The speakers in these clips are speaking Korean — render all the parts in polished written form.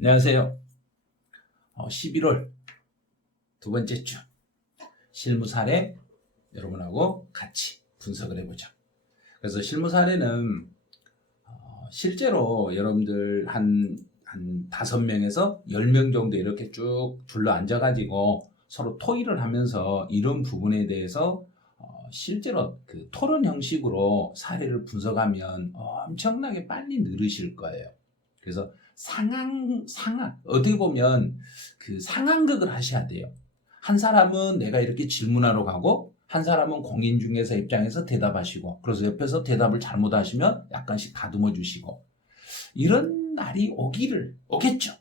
안녕하세요. 11월 두 번째 주 실무 사례 여러분하고 같이 분석을 해보죠. 그래서 실무 사례는 실제로 여러분들 한 5명에서 10명 정도 이렇게 쭉 둘러 앉아가지고 서로 토의를 하면서 이런 부분에 대해서 실제로 그 토론 형식으로 사례를 분석하면 엄청나게 빨리 늘으실 거예요. 그래서 상황, 어떻게 보면 그 상황극을 하셔야 돼요. 한 사람은 내가 이렇게 질문하러 가고, 한 사람은 공인중개사 입장에서 대답하시고, 그래서 옆에서 대답을 잘못하시면 약간씩 다듬어 주시고, 이런 날이 오겠죠.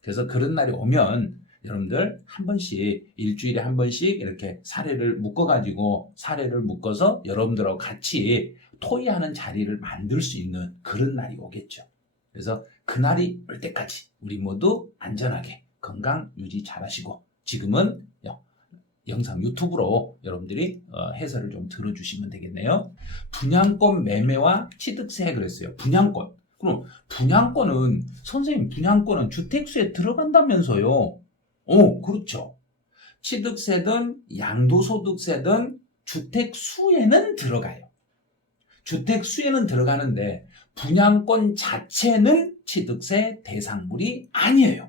그래서 그런 날이 오면 여러분들 한 번씩, 일주일에 한 번씩 이렇게 사례를 묶어서 여러분들하고 같이 토의하는 자리를 만들 수 있는 그런 날이 오겠죠. 그래서 그날이 올 때까지 우리 모두 안전하게 건강 유지 잘하시고, 지금은 영상 유튜브로 여러분들이 해설을 좀 들어주시면 되겠네요. 분양권 매매와 취득세 그랬어요. 분양권. 그럼 분양권은 선생님 분양권은 주택수에 들어간다면서요. 그렇죠. 취득세든 양도소득세든 주택수에는 들어가요. 주택수에는 들어가는데 분양권 자체는 취득세 대상물이 아니에요.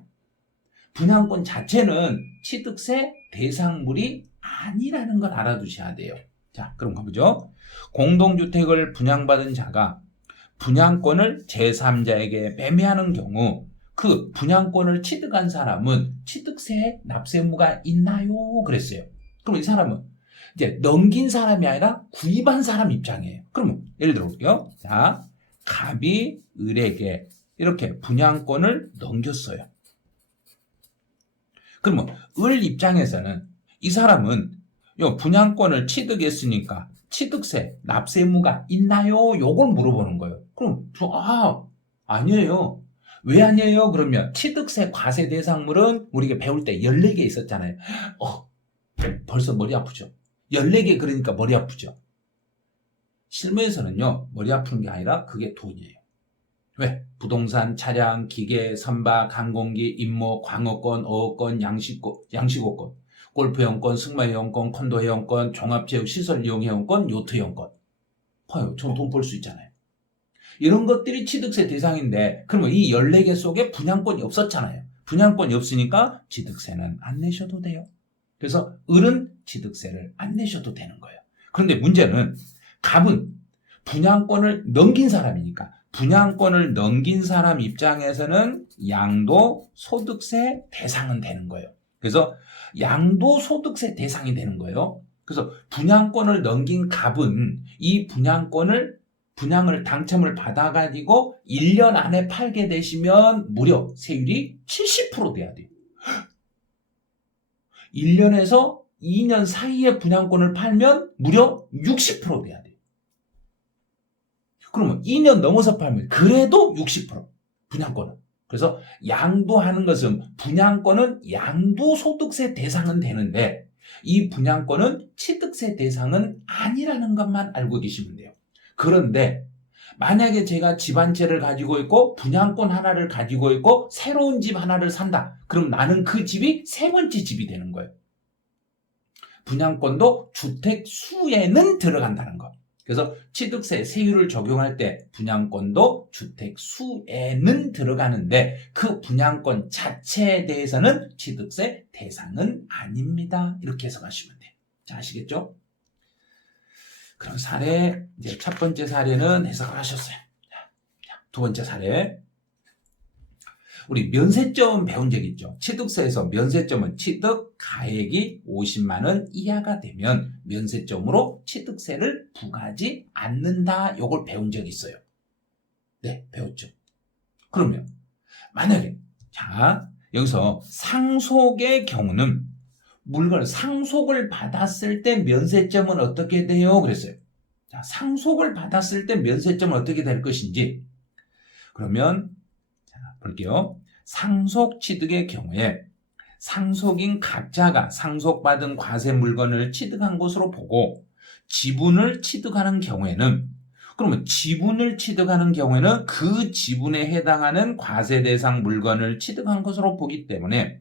분양권 자체는 취득세 대상물이 아니라는 걸 알아두셔야 돼요. 자, 그럼 가보죠. 공동주택을 분양받은 자가 분양권을 제3자에게 매매하는 경우 그 분양권을 취득한 사람은 취득세 납세의무가 있나요? 그랬어요. 그럼 이 사람은 이제 넘긴 사람이 아니라 구입한 사람 입장이에요. 그러면 예를 들어 볼게요. 자, 갑이 을에게 이렇게 분양권을 넘겼어요. 그러면 을 입장에서는 이 사람은 요 분양권을 취득했으니까 취득세, 납세 의무가 있나요? 요걸 물어보는 거예요. 그럼 아니에요. 왜 아니에요? 그러면 취득세 과세 대상물은 우리가 배울 때 14개 있었잖아요. 벌써 머리 아프죠? 14개 그러니까 머리 아프죠? 실무에서는요, 머리 아프는 게 아니라 그게 돈이에요. 왜? 부동산, 차량, 기계, 선박, 항공기, 임모, 광어권, 어업권, 양식업권, 골프회원권, 승마회원권, 콘도회원권, 종합체육시설이용회원권, 요트회원권. 봐요. 전 돈 벌 수 있잖아요. 이런 것들이 취득세 대상인데, 그러면 이 14개 속에 분양권이 없었잖아요. 분양권이 없으니까 취득세는 안 내셔도 돼요. 그래서 을은 취득세를 안 내셔도 되는 거예요. 그런데 문제는 갑은 분양권을 넘긴 사람이니까 분양권을 넘긴 사람 입장에서는 양도소득세 대상은 되는 거예요. 그래서 양도소득세 대상이 되는 거예요. 그래서 분양권을 넘긴 갑은 이 분양을 당첨을 받아가지고 1년 안에 팔게 되시면 무려 세율이 70% 돼야 돼요. 1년에서 2년 사이에 분양권을 팔면 무려 60% 돼야 돼요. 그러면 2년 넘어서 팔면 그래도 60% 분양권은. 그래서 양도하는 것은 분양권은 양도소득세 대상은 되는데 이 분양권은 취득세 대상은 아니라는 것만 알고 계시면 돼요. 그런데 만약에 제가 집 한 채를 가지고 있고 분양권 하나를 가지고 있고 새로운 집 하나를 산다. 그럼 나는 그 집이 세 번째 집이 되는 거예요. 분양권도 주택수에는 들어간다는 거. 그래서 취득세 세율을 적용할 때 분양권도 주택수에는 들어가는데 그 분양권 자체에 대해서는 취득세 대상은 아닙니다. 이렇게 해석하시면 돼요. 자, 아시겠죠? 그럼 사례, 이제 첫 번째 사례는 해석을 하셨어요. 두 번째 사례. 우리 면세점 배운 적 있죠? 취득세에서 면세점은 취득 가액이 50만 원 이하가 되면 면세점으로 취득세를 부과하지 않는다. 요걸 배운 적이 있어요. 네, 배웠죠. 그러면 만약에 여기서 상속의 경우는 상속을 받았을 때 면세점은 어떻게 돼요? 그랬어요. 자, 상속을 받았을 때 면세점은 어떻게 될 것인지. 그러면 볼게요. 상속 취득의 경우에 상속인 각자가 상속받은 과세 물건을 취득한 것으로 보고 지분을 취득하는 경우에는 그러면 지분을 취득하는 경우에는 그 지분에 해당하는 과세 대상 물건을 취득한 것으로 보기 때문에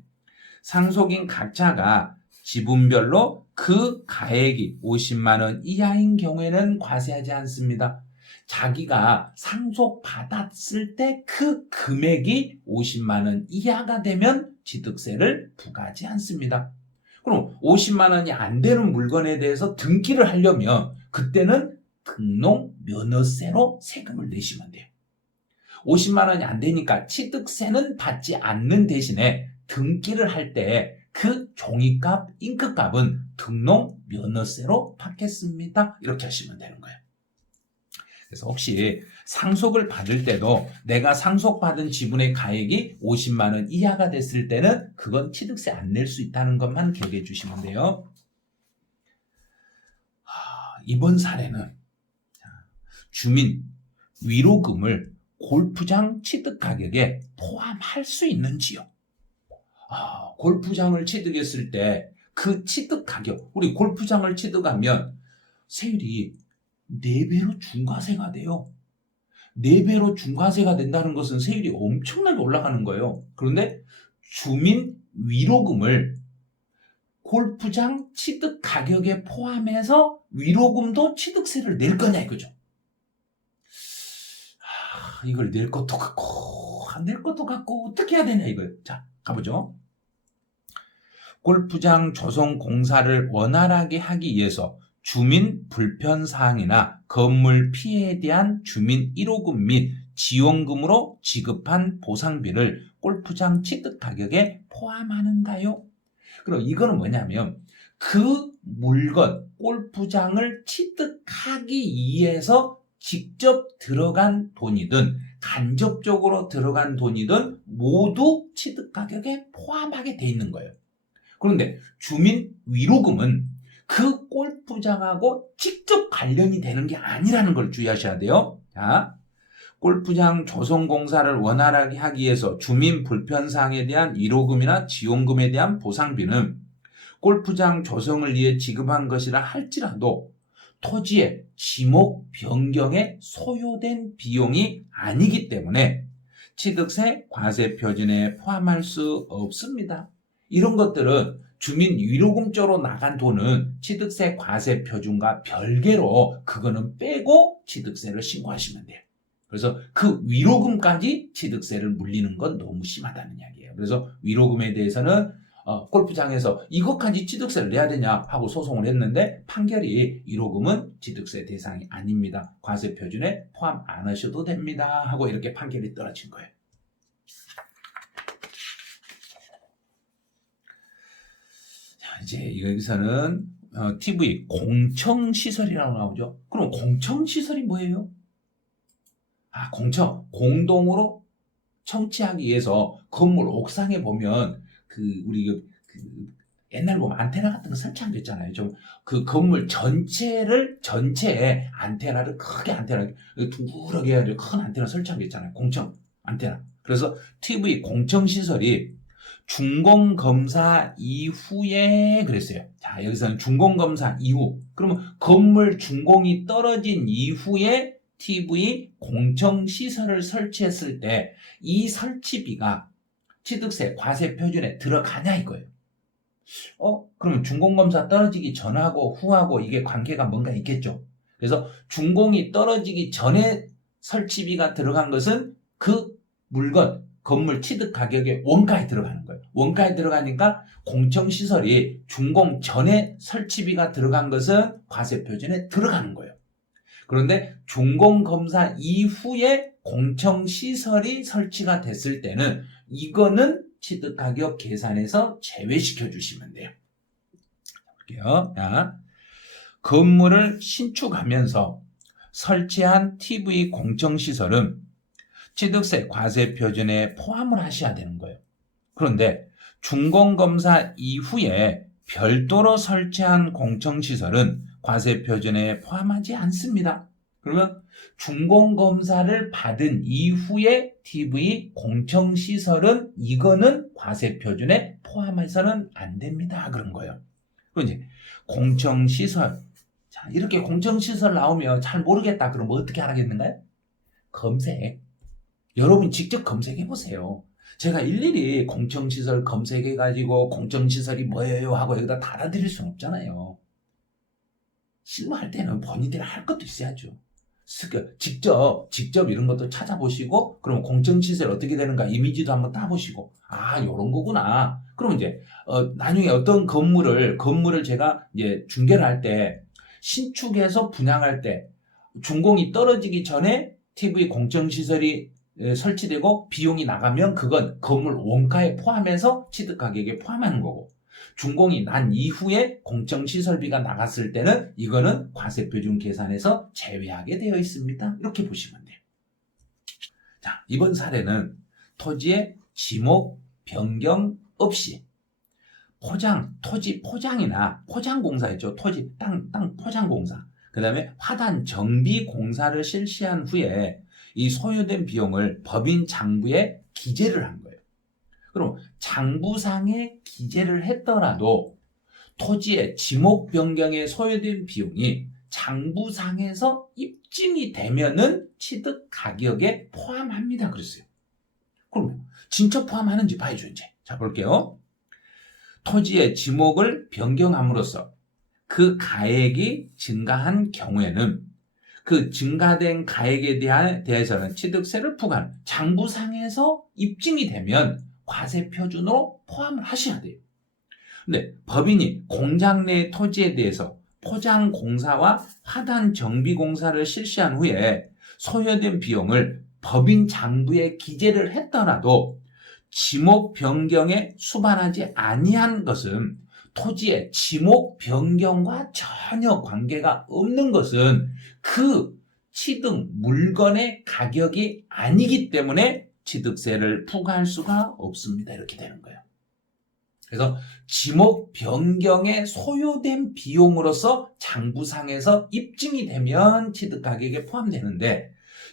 상속인 각자가 지분별로 그 가액이 50만 원 이하인 경우에는 과세하지 않습니다. 자기가 상속받았을 때 그 금액이 50만 원 이하가 되면 취득세를 부과하지 않습니다. 그럼 50만 원이 안 되는 물건에 대해서 등기를 하려면 그때는 등록 면허세로 세금을 내시면 돼요. 50만 원이 안 되니까 취득세는 받지 않는 대신에 등기를 할 때 그 종이값, 잉크값은 등록 면허세로 받겠습니다. 이렇게 하시면 되는 거예요. 그래서 혹시 상속을 받을 때도 내가 상속받은 지분의 가액이 50만 원 이하가 됐을 때는 그건 취득세 안 낼 수 있다는 것만 기억해 주시면 돼요. 이번 사례는 주민 위로금을 골프장 취득 가격에 포함할 수 있는지요? 골프장을 취득했을 때 그 취득 가격, 우리 골프장을 취득하면 세율이 4배로 중과세가 돼요. 4배로 중과세가 된다는 것은 세율이 엄청나게 올라가는 거예요. 그런데 주민 위로금을 골프장 취득 가격에 포함해서 위로금도 취득세를 낼 거냐 이거죠. 이걸 낼 것도 같고 안 낼 것도 같고 어떻게 해야 되냐 이거예요. 자, 가보죠. 골프장 조성 공사를 원활하게 하기 위해서 주민 불편사항이나 건물 피해에 대한 주민 1호금 및 지원금으로 지급한 보상비를 골프장 취득 가격에 포함하는가요? 그럼 이거는 뭐냐면 그 물건, 골프장을 취득하기 위해서 직접 들어간 돈이든 간접적으로 들어간 돈이든 모두 취득 가격에 포함하게 돼 있는 거예요. 그런데 주민 위로금은 그 골프장하고 직접 관련이 되는 게 아니라는 걸 주의하셔야 돼요. 자, 골프장 조성 공사를 원활하게 하기 위해서 주민 불편사항에 대한 위로금이나 지원금에 대한 보상비는 골프장 조성을 위해 지급한 것이라 할지라도 토지의 지목 변경에 소요된 비용이 아니기 때문에 취득세 과세 표준에 포함할 수 없습니다. 이런 것들은 주민 위로금 쪽으로 나간 돈은 취득세 과세 표준과 별개로 그거는 빼고 취득세를 신고하시면 돼요. 그래서 그 위로금까지 취득세를 물리는 건 너무 심하다는 이야기예요. 그래서 위로금에 대해서는 골프장에서 이것까지 취득세를 내야 되냐 하고 소송을 했는데 판결이 위로금은 취득세 대상이 아닙니다. 과세 표준에 포함 안 하셔도 됩니다 하고 이렇게 판결이 떨어진 거예요. 이제 여기서는 TV 공청시설이라고 나오죠. 그럼 공청시설이 뭐예요? 공동으로 청취하기 위해서 건물 옥상에 보면 우리 옛날 보면 안테나 같은 거 설치한 거 있잖아요. 좀 그 건물 전체에 안테나를 크게 안테나 둥그렇게 해가지고 큰 안테나 설치한 거 있잖아요. 공청 안테나. 그래서 TV 공청시설이 준공검사 이후에 그랬어요. 자, 여기서는 준공검사 이후. 그러면 건물 준공이 떨어진 이후에 TV 공청시설을 설치했을 때 이 설치비가 취득세 과세 표준에 들어가냐 이거예요. 그러면 준공검사 떨어지기 전하고 후하고 이게 관계가 뭔가 있겠죠. 그래서 준공이 떨어지기 전에 설치비가 들어간 것은 그 물건 건물 취득 가격의 원가에 들어가는 거예요. 원가에 들어가니까 공청시설이 준공 전에 설치비가 들어간 것은 과세 표준에 들어가는 거예요. 그런데 준공검사 이후에 공청시설이 설치가 됐을 때는 이거는 취득가격 계산에서 제외시켜 주시면 돼요. 볼게요. 자, 건물을 신축하면서 설치한 TV 공청시설은 취득세 과세 표준에 포함을 하셔야 되는 거예요. 그런데 준공검사 이후에 별도로 설치한 공청시설은 과세 표준에 포함하지 않습니다. 그러면 준공검사를 받은 이후에 TV 공청시설은 이거는 과세 표준에 포함해서는 안 됩니다. 그런 거예요. 그럼 이제 공청시설, 자, 자, 이렇게 공정시설 나오면 잘 모르겠다. 그럼 어떻게 하겠는가요? 검색. 여러분 직접 검색해 보세요. 제가 일일이 공정시설 검색해가지고 공정시설이 뭐예요 하고 여기다 달아드릴 수는 없잖아요. 실무할 때는 본인들이 할 것도 있어야죠. 직접 이런 것도 찾아보시고, 그럼 공정시설 어떻게 되는가 이미지도 한번 따보시고, 아, 요런 거구나. 그럼 이제, 나중에 어떤 건물을 제가 이제 중개를 할 때, 신축해서 분양할 때, 준공이 떨어지기 전에 TV 공정시설이 설치되고 비용이 나가면 그건 건물 원가에 포함해서 취득가격에 포함하는 거고, 준공이 난 이후에 공정시설비가 나갔을 때는 이거는 과세표준 계산에서 제외하게 되어 있습니다. 이렇게 보시면 돼요. 자, 이번 사례는 토지의 지목 변경 없이 토지 포장이나 포장공사였죠. 토지 땅 포장공사. 그 다음에 화단 정비 공사를 실시한 후에 이 소요된 비용을 법인 장부에 기재를 한 거예요. 그럼 장부상에 기재를 했더라도 토지의 지목 변경에 소요된 비용이 장부상에서 입증이 되면은 취득 가격에 포함합니다. 그랬어요. 그럼 진짜 포함하는지 봐야죠, 이제. 자, 볼게요. 토지의 지목을 변경함으로써 그 가액이 증가한 경우에는 그 증가된 가액에 대해서는 취득세를 부과한 장부상에서 입증이 되면 과세 표준으로 포함을 하셔야 돼요. 근데 법인이 공장 내 토지에 대해서 포장 공사와 화단 정비 공사를 실시한 후에 소요된 비용을 법인 장부에 기재를 했더라도 지목 변경에 수반하지 아니한 것은 토지의 지목 변경과 전혀 관계가 없는 것은 그 취득 물건의 가격이 아니기 때문에 취득세를 부과할 수가 없습니다. 이렇게 되는 거예요. 그래서 지목 변경에 소요된 비용으로서 장부상에서 입증이 되면 취득 가격에 포함되는데,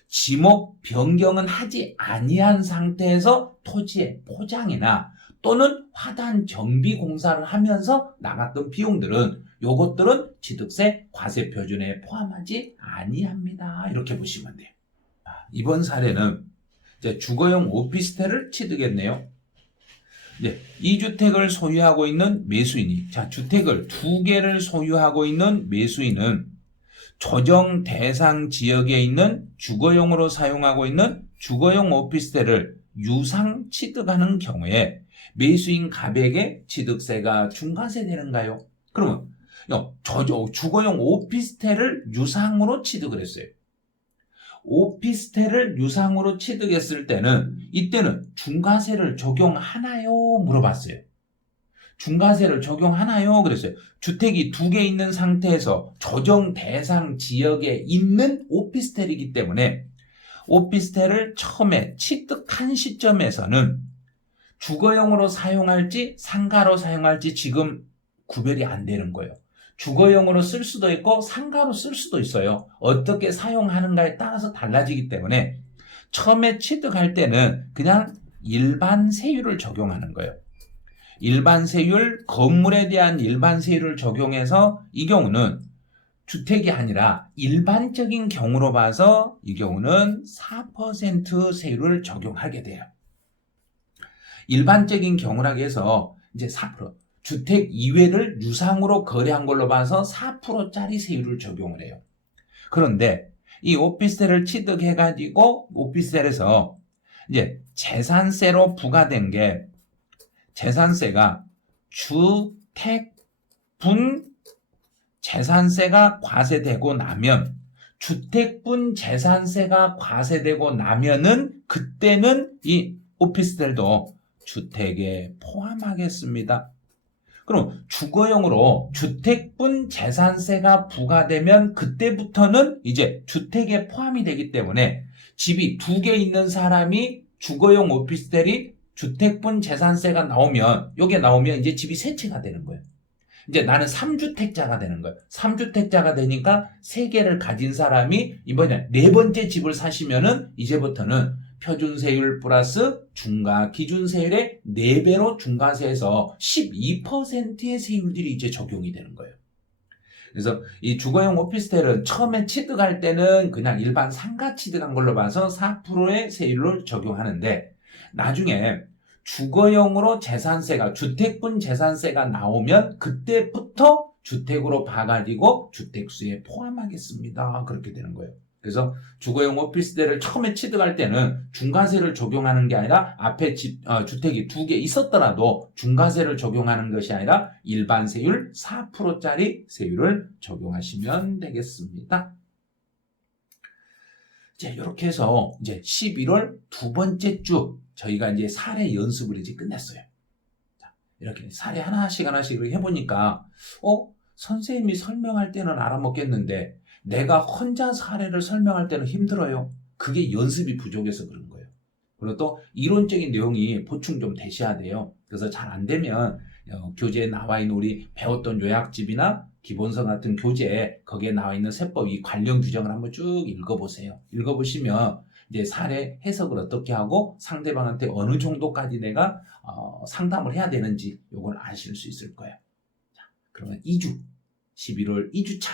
지목 변경은 하지 아니한 상태에서 토지의 포장이나 또는 화단 정비 공사를 하면서 나갔던 비용들은 요것들은 취득세 과세 표준에 포함하지 아니합니다. 이렇게 보시면 돼요. 이번 사례는 이제 주거용 오피스텔을 취득했네요. 이제 이 주택을 소유하고 있는 매수인이, 자, 주택을 2개를 소유하고 있는 매수인은 조정 대상 지역에 있는 주거용으로 사용하고 있는 주거용 오피스텔을 유상 취득하는 경우에 매수인 갑에게 취득세가 중과세 되는가요? 그러면 주거용 오피스텔을 유상으로 취득을 했어요. 오피스텔을 유상으로 취득했을 때는 이때는 중과세를 적용하나요? 물어봤어요. 중과세를 적용하나요? 그랬어요. 주택이 2개 있는 상태에서 조정 대상 지역에 있는 오피스텔이기 때문에 오피스텔을 처음에 취득한 시점에서는 주거용으로 사용할지 상가로 사용할지 지금 구별이 안 되는 거예요. 주거용으로 쓸 수도 있고 상가로 쓸 수도 있어요. 어떻게 사용하는가에 따라서 달라지기 때문에 처음에 취득할 때는 그냥 일반 세율을 적용하는 거예요. 일반 세율, 건물에 대한 일반 세율을 적용해서 이 경우는 주택이 아니라 일반적인 경우로 봐서 이 경우는 4% 세율을 적용하게 돼요. 일반적인 경우라고 해서 이제 4%, 주택 이외를 유상으로 거래한 걸로 봐서 4%짜리 세율을 적용을 해요. 그런데 이 오피스텔을 취득해가지고 오피스텔에서 이제 재산세로 부과된 게, 재산세가 주택분 재산세가 과세되고 나면, 주택분 재산세가 과세되고 나면은 그때는 이 오피스텔도 주택에 포함하겠습니다. 그럼 주거용으로 주택분 재산세가 부과되면 그때부터는 이제 주택에 포함이 되기 때문에 집이 2개 있는 사람이 주거용 오피스텔이 주택분 재산세가 나오면, 요게 나오면 이제 집이 3채가 되는 거예요. 이제 나는 3주택자가 되는 거예요. 3주택자가 되니까 3개를 가진 사람이 이번에 4번째 집을 사시면은 이제부터는 표준세율 플러스 중과 기준세율의 4배로 중과세해서 12%의 세율들이 이제 적용이 되는 거예요. 그래서 이 주거용 오피스텔은 처음에 취득할 때는 그냥 일반 상가 취득한 걸로 봐서 4%의 세율을 적용하는데 나중에 주거용으로 재산세가 주택분 재산세가 나오면 그때부터 주택으로 봐가지고 주택수에 포함하겠습니다. 그렇게 되는 거예요. 그래서 주거용 오피스텔을 처음에 취득할 때는 중과세를 적용하는 게 아니라 앞에 주택이 2개 있었더라도 중과세를 적용하는 것이 아니라 일반 세율 4%짜리 세율을 적용하시면 되겠습니다. 이제 이렇게 해서 이제 11월 두 번째 주 저희가 이제 사례 연습을 이제 끝냈어요. 자, 이렇게 사례 하나씩 해보니까 선생님이 설명할 때는 알아먹겠는데 내가 혼자 사례를 설명할 때는 힘들어요. 그게 연습이 부족해서 그런 거예요. 그리고 또 이론적인 내용이 보충 좀 되셔야 돼요. 그래서 잘 안 되면 교재에 나와 있는 우리 배웠던 요약집이나 기본서 같은 교재에 거기에 나와 있는 세법 이 관련 규정을 한번 쭉 읽어보세요. 읽어보시면 이제 사례 해석을 어떻게 하고 상대방한테 어느 정도까지 내가 상담을 해야 되는지 이걸 아실 수 있을 거예요. 자, 그러면 2주 11월 2주차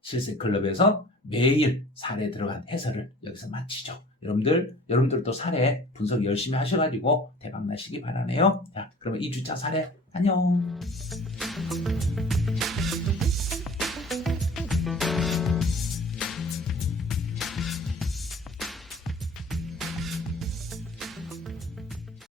실세클럽에서 매일 사례 들어간 해설을 여기서 마치죠. 여러분들도 사례 분석 열심히 하셔가지고 대박 나시기 바라네요. 자, 그러면 2주차 사례 안녕.